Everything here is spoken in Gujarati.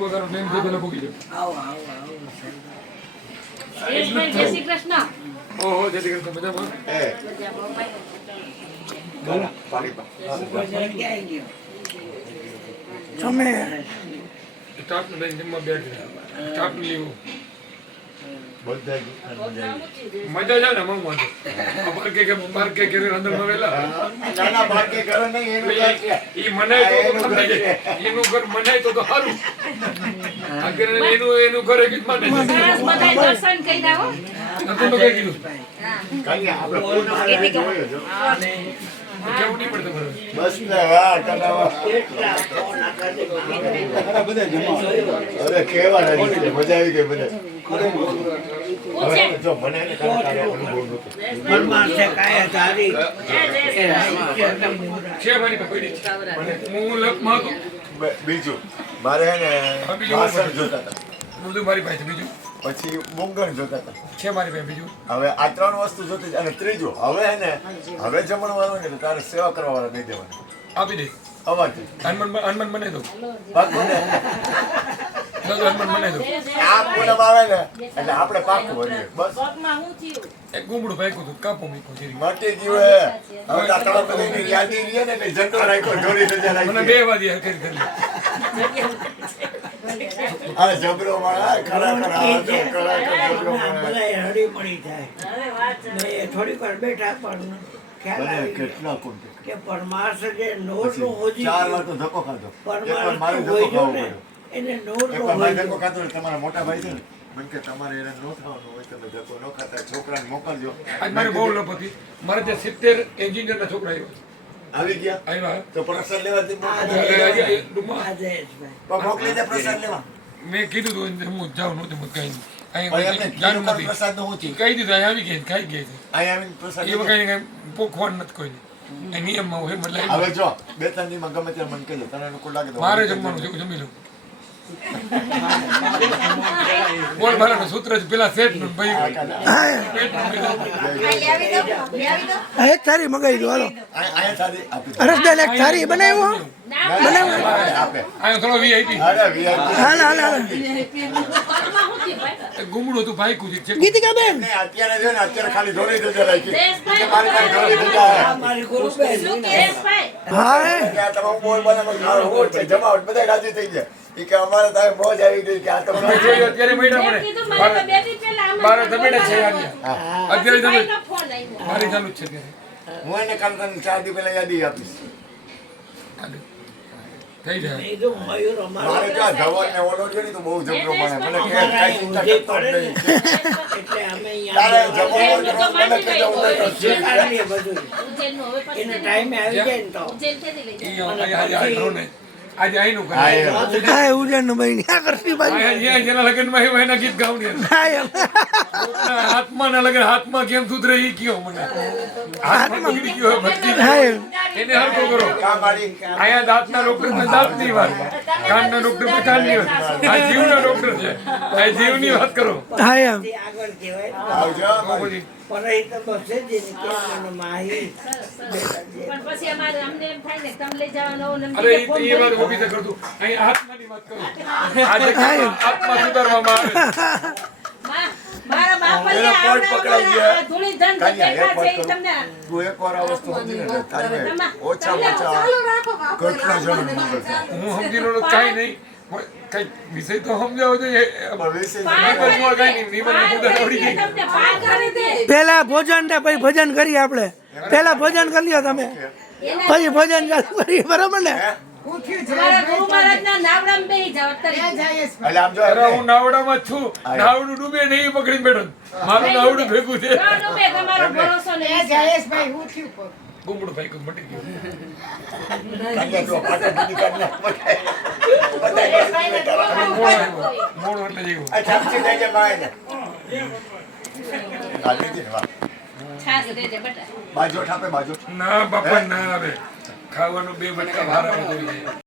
બગારો નેમ તો તને ભૂકી દે આવો આવો આવો યશભાઈ જય શ્રી કૃષ્ણ. ઓહો જય શ્રી કૃષ્ણ મજામાં બોલા પાણી પા ક્યાં ગયો તમે સ્ટાફ ને જમવા બેઠ સ્ટાફ ને લેવું બધા મજા જાય ને મમ વાંધો બાર કે અંદર માં વેલા નાના બાળકે કરો નહીં એનું ઈ મનાય તો સમજાય જાય. એનું ઘર મનાય તો સારું એનું ઘર એક જ માને છે. સરસ બધાય દર્શન કરી આવો. નતું તો કઈ કીધું કાંઈ આપણે ફોન આવે તો હોય જ. કેવું નહીં પડતું બરાબર બસ ને વાહ કડાવા અરે કેવા રાજી મજા આવી ગઈ બધા હવે જો મને એને કાંઈ અનુભવ નહોતો મનમાં છે કાયા તારી છે મારી પાસે પડી છે. હું લપમાં હતો બીજું મારે હે ને વાસણ જોતા હતા બધું મારી પાસે બીજું પછી મુંગણ જોતા હતા છે મારી પાસે બીજું હવે આ ત્રણ વસ્તુ જોતી હતી. અને ત્રીજું હવે હે ને હવે જમણવાનું ને તો તારે સેવા કરવા વાળા દઈ દેવાની આપી દે અવાજથી હનુમાન બનાવી દો પાકું ને હનુમાન બનાવી દો આ પૂનમ આવે ને એટલે આપણે પાકું બનીએ બસ પગમાં હું થયું? એક ગુમડું ભાઈ કુતું કાપો મીકો છે મટી ગયું હે હવે તો આ ત્રણ બધી યાદી રહી ને એટલે ઝંડો રાખ્યો જોડી સજા મને રાખી બે વાદી કરી કરી આ જબરો મારા ખરા ખરા આ જો ખરા ખરા જબરો મારા બધા હળી મળી થાય હવે વાત છે. મેં થોડીક વાર બેઠા પણ ખ્યાલ મને આવી કેટલા કોણ કે પરમાર્થ જે નોરનું હોજી ચાર વાર તો ધક્કો ખાધો એક વાર મારે પરમાર્થ ધક્કો હોજો ખાવો ને પડ્યો એને એક નોરનું વાર મારે ધક્કો હોજો ખાધો ને તમારા મોટા ભાઈ છે ને મને કે તમારે એને ન થવાનું હોય તમે ધક્કો ન ખાતા છોકરાને મોકલજો આજ મારે બહુ લપ હતી મારે ત્યાં 70 એન્જિનિયરના છોકરા આવી ગયા આવ્યા તો પ્રસાદ લેવાથી ટૂંકમાં આ જયેશભાઈ મોકલી દે પ્રસાદ લેવા મેં કીધું હતું હું જાઉં નહોતું કઈ ભાઈ અહીં આપણે જાણ કિલો નથી પ્રસાદ નો ઊંચી કહી દીધું અહીં આવી ગઈ ખાઈ ગઈ છે અહીંયા આવીને પ્રસાદ એ લીધો. વખતે કઈ પોખવાનું નથી કોઈને એ નિયમમાં હોય મતલબ હવે જો બે ત્રણ દીમાં ગમે ત્યારે મને કહેજો તને અનુકૂળ લાગે તો મારે જમવાનું છે હું જમી લઉં બોલ ભાલાનું સૂત્ર જ પેલા સેટ નું ભાઈ પેટનું ભાઈ એક થારી મગાવી દો હાલો અહીંયા સાદી આપી દો. હર્ષદાન એક થારી બનાવ્યો આપે અહીંયા થોડો વીઆઈપી અરે VIP. હાલ હાલ હાલ પગમાં હું થયું ભાઈ? ગુમડું હતું ભાઈ કુજી છે ગીતિકાબેન નહીં, અત્યારે જો ને અત્યારે ખાલી જોડી ધજા રાખી જયેશભાઈ, કે મારી પાસે જોડી ધજા હે. આ મારી ગુરુબેન શું કે જયેશભાઈ? હા હે કે આ તમામ બોલ બનાવવા ખાવાનું હોટ છે જમાવટ બધા રાજી થઈ જાય ઈ કે અમારે તો હવે મોજ આવી ગઈ કે આ તો તમે જોયું અત્યારે મહિના મેં મને કીધું મને તો બે દી પહેલા આમાં બાર ફોન તમે છે આવ્યો. અત્યારે તમે ભાઈનો ફોન આવ્યો. મારી ચાલુ જ છે અત્યારે હું એને કાલ તને 4 દી પહેલા યાદી આપીશ હાલે. થઈ જાય મેં કીધું મયુર અમારો મારે જો આ ધવલ ને ઓલો છે ને તો બહુ જબરો મને મને કે કાંઈ ચિંતા કરતો જ નહીં એટલે અમે તારે અહીંયા જમવાનું મને કહેજો હું તો સ્વીકારીએ બધું ઉજ્જૈનનું હવે પછી એને ટાઈમે આવી જાય ને તો ઉજ્જૈન ક્યાંથી લઈ ઈ જાય? આજે આનું ને આજે આઈનું કરે હા, હા ઉજ્જૈન નું ભાઈ ક્યાં કરતી બાજુ અહીંયા જેના લગ્નમાં આવ્યો એના ગીત ગાવની હા એમ હાથમાં ના લગન હાથમાં કેમ સુધરે ઈ કયો મને હાથમાં બગડી ગયો હોય ભટકી હા ગયો. એમ એને હરકો કરો કામ મારી અહીંયા દાંતના ડોક્ટર માં દાંતની વાત કાનના ડોક્ટર માં કાનની વાત આ જીવના ડોક્ટર છે આ જીવની વાત કરો હા એમ તે આગળ કહેવાય આવજો પછી પરહી તો બસે જ એની કેવાનું માહી પણ પછી અમારે અમને એમ થાય ને કે તમે લઈ જવાનો હોય ને એમ અરે બીજે ફોન એ વાત કરી ઊભી તો કરતું અહીં આત્માની વાત કરું આજે આત્મા સુધારવામાં આવે મારા બાપા એનો પોઈન્ટ પકડાઈ ગયા. ધૂળી ધન કાંઈ દેખા એક છે વાત ઈ તમને તું એકવાર આ વસ્તુ સમજી ને તારે ઓછામાં ઓછા કેટલા જણ મંગળ હું સમજી લો કાંઈ નહીં કઈ વિષય તો સમજાવો જોઈએ નિબંધમાં કાંઈ નહીં નિબંધ સુધાર આવડી ગઈ તમને પાર કરી દે પેલા ભોજન ને પછી ભજન કરીએ આપણે પેલા ભોજન કરી લ્યો તમે પછી ભજન ચાલુ કરીએ બરાબર ને મારા ગુરુ મહારાજના નાવડામાં બેહી જાવ અત્યારે એટલે આમ જો અરે હું નાવડામાં જ છું નાવડું ડૂબે નહીં પકડીને બેઠો મારું નાવડું ભેગું છે ન ડૂબે તમારો ભરોસો નહીં ગુમડું ભાઈ કોઈ મટી ગયું કાંઈ તો પાટો બીજી કાઢ નાખ. મોડું એટલે જેવું આ ચામચી લઈ જા માય ને આ લીધી ને, વાહ. છાસ દેજે બેટા બાજોઠ આપે બાજોઠ ના બાપા ના આવે ખાવાનું બે બટકા ભાર આવે